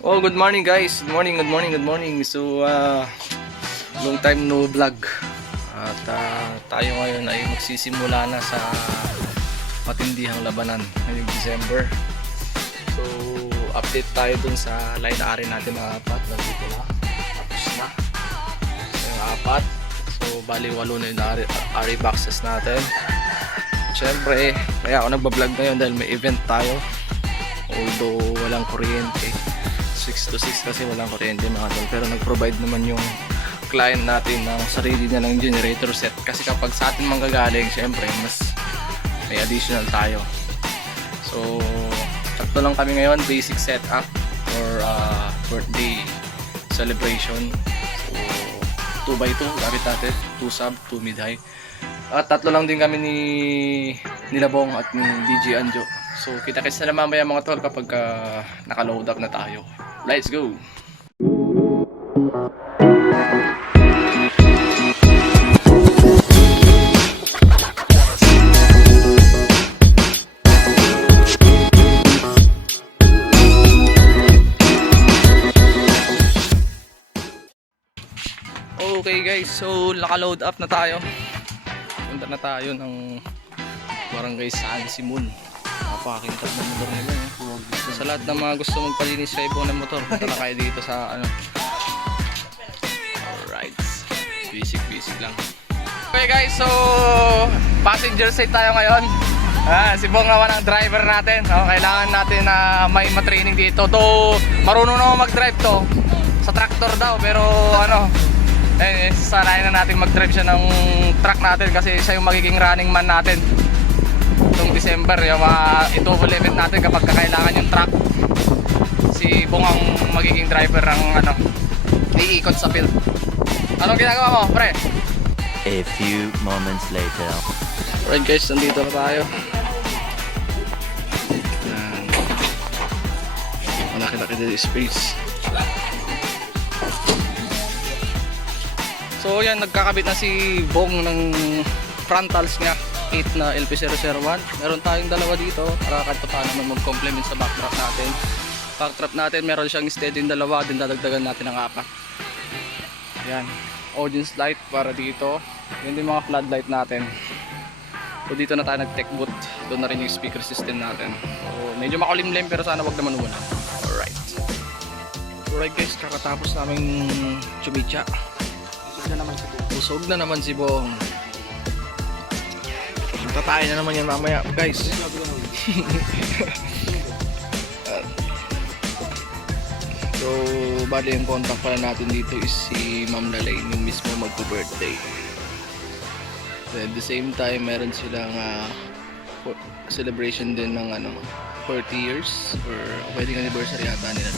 Oh, good morning guys. Good morning. So, long time no vlog. At tayo ngayon ay magsisimula na sa matindihang labanan ngayong December. So, update tayo dun sa line ari natin na apat. Nandito na. Tapos na. Yung apat. So, bali 8 na yung ari boxes natin. Siyempre, kaya ako nagbablog ngayon dahil may event tayo. Although walang kuryente. 6 to 6 kasi walang kuryente mga tol, pero nag-provide naman yung client natin ng sarili niya ng generator set kasi kapag sa atin manggagaling syempre mas may additional tayo. So sakto lang kami ngayon, basic setup for birthday celebration. So 2x2 gamit natin, 2 sub, 2 mid high, at tatlo lang din kami ni Nilabong at ni DJ Anjo. So kita-kits na mamaya mga tol kapag naka-load up na tayo. Let's go! Okay guys, so naka-load up na tayo. Punta na tayo ng Barangay San Simon. Paking tab ng motor nila eh. Sa lahat ng mga gusto magpalinis sa ibon ng motor, punta na kayo dito sa ano. Alright, basic lang. Okay guys, so passenger side tayo ngayon. Si Bong naman ang driver natin. Kailangan natin na may matraining dito. Though marunong naman mag-drive to sa tractor daw, pero ano, sanayin na natin mag-drive siya ng truck natin kasi siya yung magiging running man natin itong December. Yung i-double limit natin kapag kakailangan yung truck. Si Bong ang magiging driver ng ano, iikot sa field. Anong ginagawa mo, pre? A few moments later. Alright guys, nandito na tayo. Malaki-laki din yung space. So yan, nagkakabit na si Bong ng frontals niya, 8 na LP001. Meron tayong dalawa dito para kahit pa naman mag-complement sa backdrop natin. Backdrop natin, meron siyang steady yung dalawa, din dadagdagan natin ng 4. Yan, audience light para dito. Yan din mga floodlight natin. So dito na tayo nag-tech booth. Doon na rin yung speaker system natin. So medyo makulimlim pero sana wag naman wala. Alright guys, kakatapos namin chumitya. Busog na naman si Bong. Tatayin na naman yan mamaya guys. So bali yung contact pala natin dito is si Ma'am Lalaine, yung mismo magpo-birthday. So, at the same time meron silang celebration din ng ano, 40 years or wedding anniversary yata nila.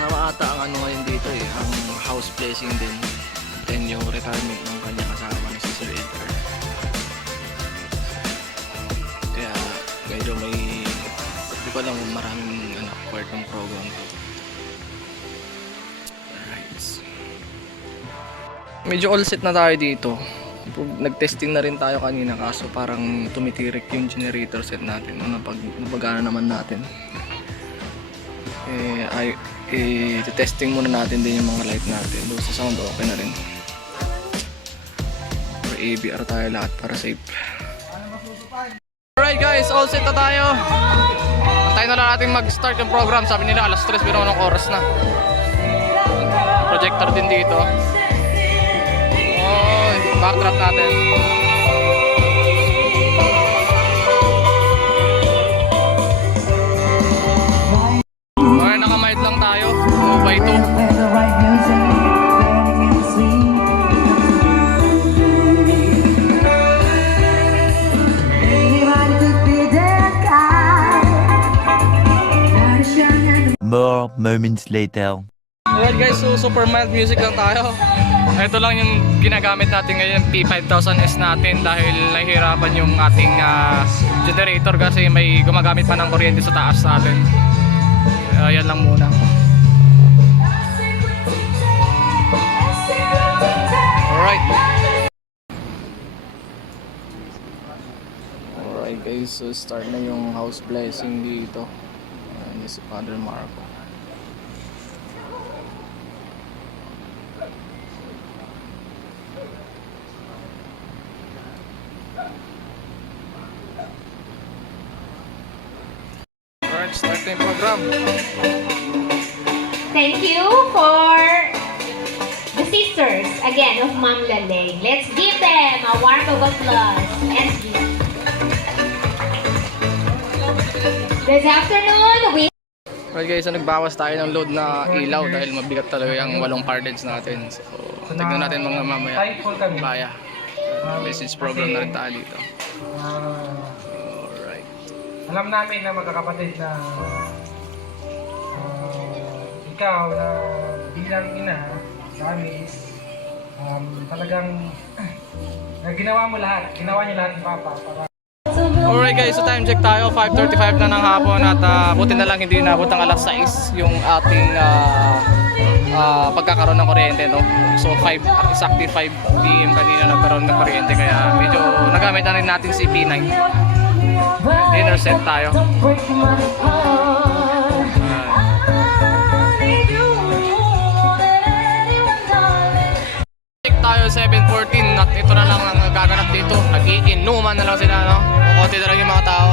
Kasama ata ang ano ngayon dito ang house blessing din. Then yung retirement ng kanyang kasama ni si Sir Edgar. Kaya medyo may hindi pa lang maraming part ng program to. Alright. Medyo all set na tayo dito. Nag-testing na rin tayo kanina kaso parang tumitirik yung generator set natin. Napagana naman natin. I-testing muna natin din yung mga light natin. Doon sa sound okay na rin. For ABR tayo lahat para safe. Alright guys, all set na tayo. Antayin na lang natin mag-start yung program. Sabi nila alas 3 pero anong oras na. Projector din dito. Oh, backdrop natin. Nakamahid lang tayo, 2x2. More moments later. Alright guys, so super mild music lang tayo. Ito lang yung ginagamit natin ngayon, P5000S natin dahil nahihirapan yung ating generator kasi may gumagamit pa ng kuryente sa taas natin. Yan lang muna. Alright. guys, so start na yung house blessing dito. Ayan si Father Marco. Alright, start na yung program. Thank you for the sisters, again, of Ma'am Laling. Let's give them a warm of applause. And this afternoon, we Alright guys, so nagbawas tayo ng load na ilaw dahil mabigat talaga yung 8 cardage natin. So, tignan natin mga mamaya. Kaya. Message program na rin tayo dito. Alright. Alam namin na magkakapatid na ikaw na bilang ina sa amin is talagang ginawa mo lahat. Ginawa niyo lahat ni Papa. Para Alright guys, so time check tayo. 5:35 na ng hapon at buti na lang hindi inabot ang alas 6 yung ating pagkakaroon ng kuryente, no? So exactly 5 PM kanina nagkaroon ng kuryente kaya medyo nagamit na rin natin si P9. Dinner set tayo. Check tayo 7:14 at ito na lang ang gaganap dito. Nag-iinuman na lang sila, no? Kukunti na lang yung mga tao.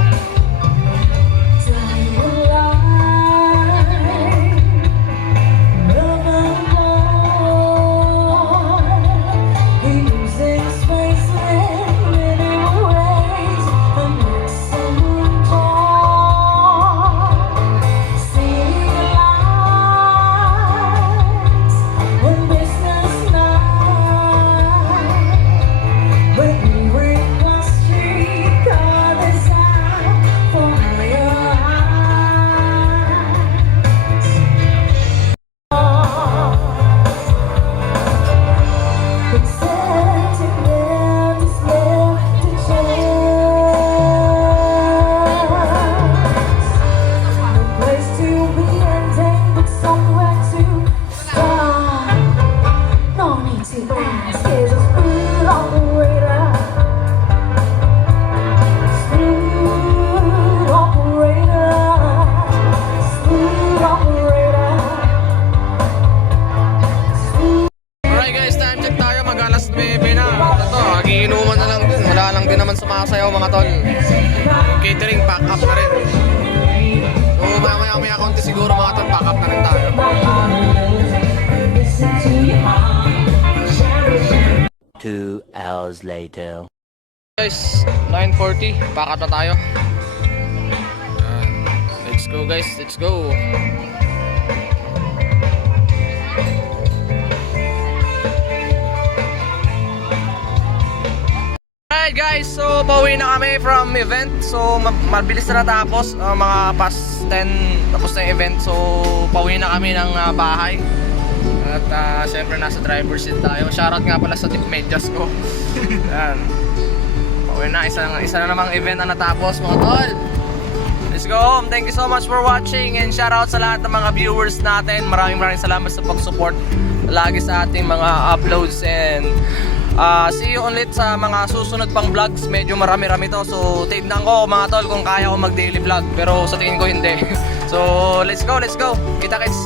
Iinuman na lang din. Wala lang din naman sumasayaw mga tol. Catering pack up na rin. So mamaya konti siguro mga tol, pack up na rin tayo. 2 hours later. Guys, 9:40, pack up na tayo. Let's go guys, let's go. Alright guys, so pauwi na kami from event. So mabilis na natapos, mga past 10 tapos na yung event. So pauwi na kami ng bahay. At syempre nasa driver's seat tayo. Shoutout nga pala sa Tip Medyas ko. Yan. Pauwi na, isa na namang event na natapos mga tol. Let's go home. Thank you so much for watching and shoutout sa lahat ng mga viewers natin. Maraming salamat sa pag-support lagi sa ating mga uploads and see you ulit sa mga susunod pang vlogs. Medyo marami-rami to. So tignan ko mga tol kung kaya ko mag daily vlog. Pero sa tingin ko hindi. So let's go. Kita kits.